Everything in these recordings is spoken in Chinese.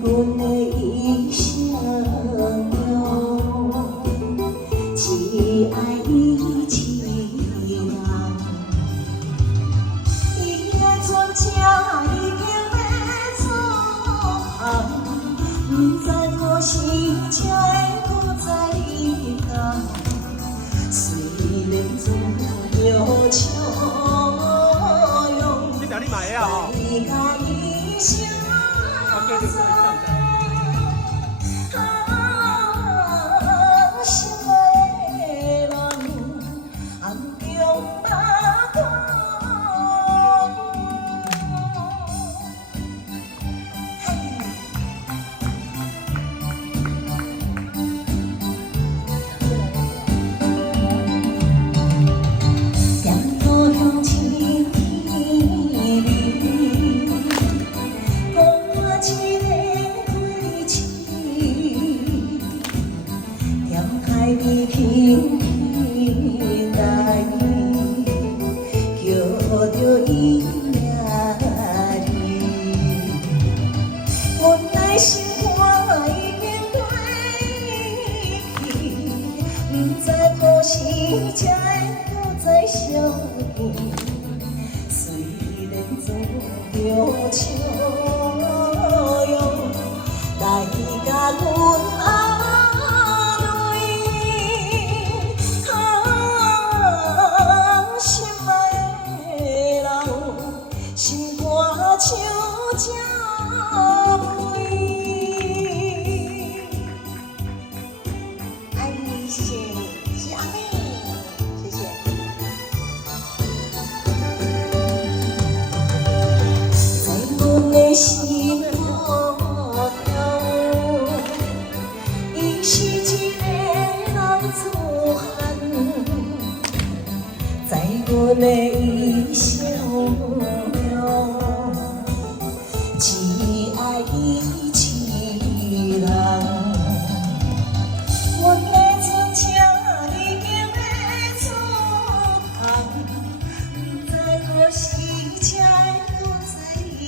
阮的一生只爱伊一人，伊的船只已经要出航，不知何时才会搁再遇到。虽然总要相拥，在甲伊相送。心爱的人，暗中把看。沿路向前天里，看一个归期。沿海边轻轻来，叫着伊名字。阮的心肝已经褪去，不知何时才会搁再相见。虽然总要相拥，来甲阮安慰。心爱的人，心肝像这美。爱你，谢谢你，是阿妹，谢谢。在阮的心肝中，伊是一个人出汗，在阮的一生只爱伊一人。阮的船只已经要出航，不知何时才会搁再遇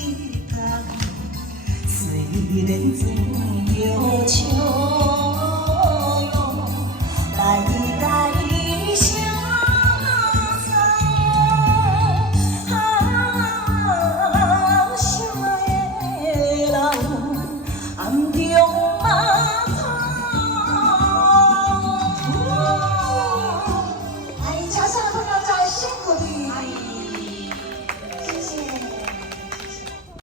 到。虽然总要相